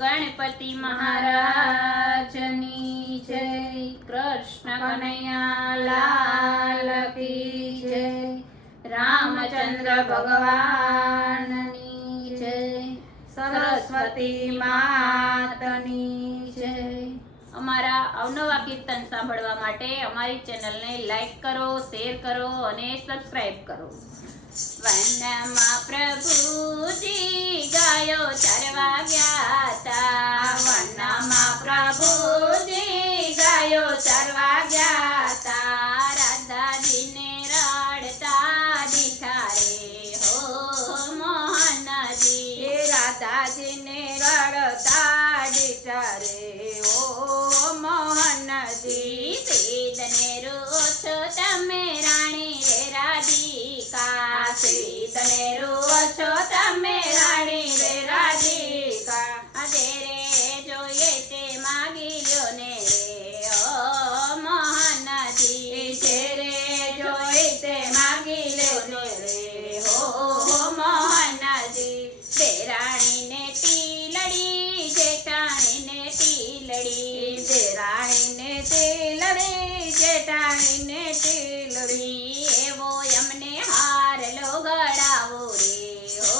ગણપતિ મહારાજની જય। કૃષ્ણ કનૈયા લાલ કી જય। રામચંદ્ર ભગવાનની જય। સરસ્વતી માતની જય। અમારા અવનવા કીર્તન સાંભળવા માટે અમારી ચેનલને લાઈક કરો, શેર કરો અને સબસ્ક્રાઇબ કરો। વનમાં પ્રભુજી ગાયો ચરવા ગયા તા। વનમાં પ્રભુજી ગાયો ચરવા ગયા તા। રાધાજીને રડતા દીઠા રે હો મોહનજી। રાધાજીને રડતા દીઠા રે ઓ મોહનજી। સીધને રૂછો તમે રાણી રે રાધિકા। સીધને રૂછો તમે રાણી રે રાધિકા। આજે રે જોઈએ તે માગી લ્યો ને રે ઓ મોહનજી। જે રે જોઈ તે માગી લ્યો ને રે હો મોહનજી। દેરાણીને ટીલડી જેઠાણીને ટીલડી। દેરાણીને ટીલડી જેઠાણીને ટીલડી। એવો અમને હાર લો ગળાવો રે હો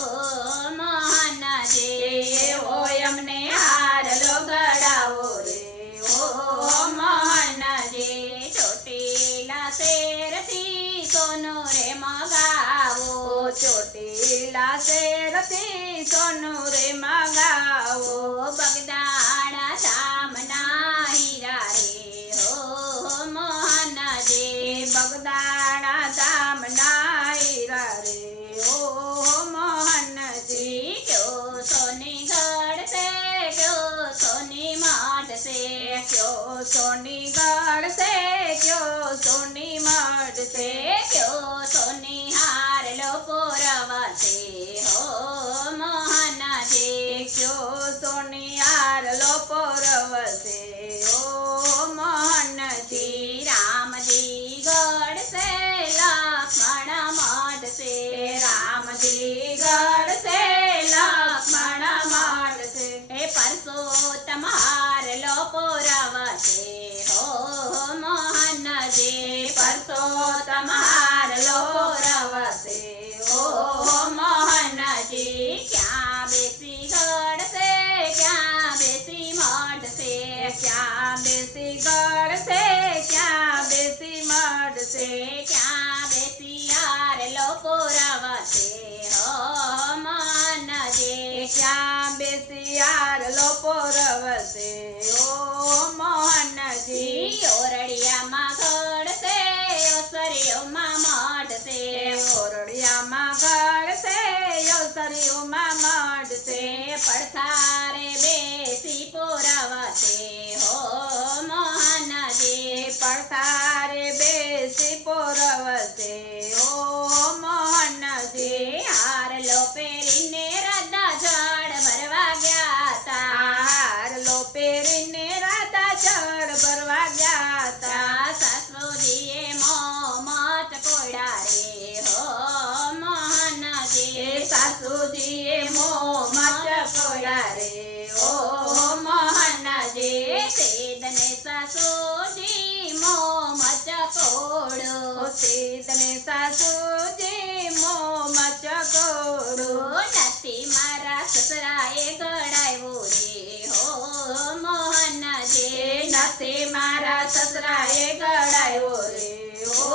મોહનજી। એવો અમને હાર લો ગળાવો રે હો મોહનજી। ચોટીલા શેરથી સોનું રે મગાવો। ચોટીલા શેરથી સોનું રે મગાવો। બગદાણા ધામના હીરા રે હો મોહનજી। બગદાણા ધામના હીરા રે હો મોહનજી। ક્યો સોની ગળશે ક્યો સોની મળશે। ક્યો સોની ગળશે ક્યો સોની મળશે। ક્યો સોની હાર લો પોરવશે હો મોહનજી। ક્યો સોની હાર લો પોરવશે હો મોહનજી। રામજી ગળશે લક્ષ્મણ મળશે। રામજી ગળશે લક્ષ્મણ મળશે। હે પરસોત્તમ હાર લો પોરવશે હો મોહનજી। પરસોત્તમ હાર લો પોરવશે હો મોહનજી। ક્યાં બેસી ગળશે ક્યાં બેસી મળશે। ક્યાં બેસી ગળશે ક્યાં બેસી મળશે। ક્યાં બેસી હાર લો પોરવશે હો મોહનજી। ક્યાં બેસી હાર લો પોરવશે હો મોહનજી। ઓરડિયામાં ઘડશે ઓસરીઓમાં મળશે। ઓરડિયામાં ઘડશે ઓસરીઓમાં મળશે। પડથારે બેસી પોરવશે હો મોહનજી। પડથારે બેસી પોરવશે હો મોહનજી। હારલો પહેરીને રાધા જળ ભરવા ગયા તા। હારલો પહેરીને રાધા જળ ભરવા ગયા તા। સાસુજીએ મોમત કોડા રે હો મોહનજી। સાસુજીએ મોમત કોડા રે હો મોહનજી। સીધને સાસુજી મોમત કોડો। સીધને સાસુજી મોમત કોડો। નથી મારા સસરાએ ગળાવ્યો રે હો મોહનજી। નથી મારા સસરાએ ગળાવ્યો રે હો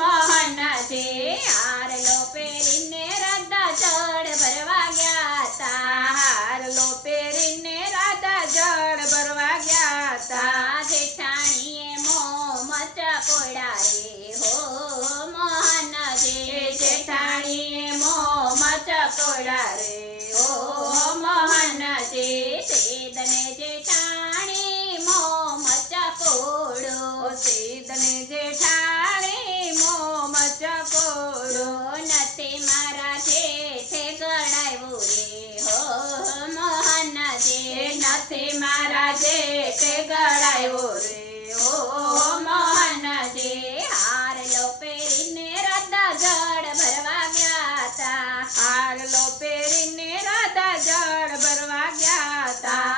મોહનજી। હારલો પહેરીને રાધા જળ ભરવા ગયા તા। હારલો પહેરીને રાધા જળ ભરવા ગયા તા। જેઠાણીએ મોમત કોડા રે હો મોહનજી। જેઠાણીએ મોમત કોડા રે હો મોહનજી। સીધને જેઠાણી મોમત કોડો। સીધને જેઠાણી મોમત કોડો। નથી મારા જેઠે ગળાવ્યો રે હો મોહનજી। નથી મારા જેઠે ગળાવ્યો રે હો મોહનજી। હારલો પહેરીને રાધા જળ ભરવા ગયા તા। હારલો પહેરીને રાધા જળ ભરવા ગયા તા।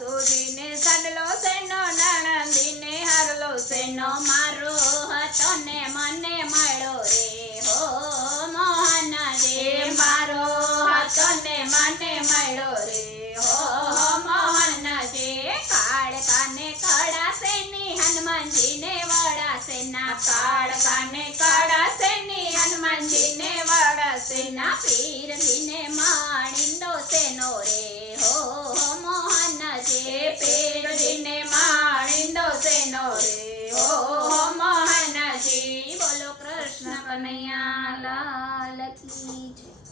વાસુજીને સાડલો સેનો નણંદીને હારલો સેનો મારો હતો ને મને મળ્યો રે હો મોહનજી મારો હતો ને મને મળ્યો રે હો મોહનજી કાળકાને કડાસેની હનુમાનજીને વડાસેના કાળકાને કડાસેની હનુમાનજીને વડાસેના પીરજીને માણિંદો સેનો રે હો મોહનજી પીરજીને માણિંદો સેનો રે હો મોહનજી બોલો કૃષ્ણ કનૈયા લાલ કી જય.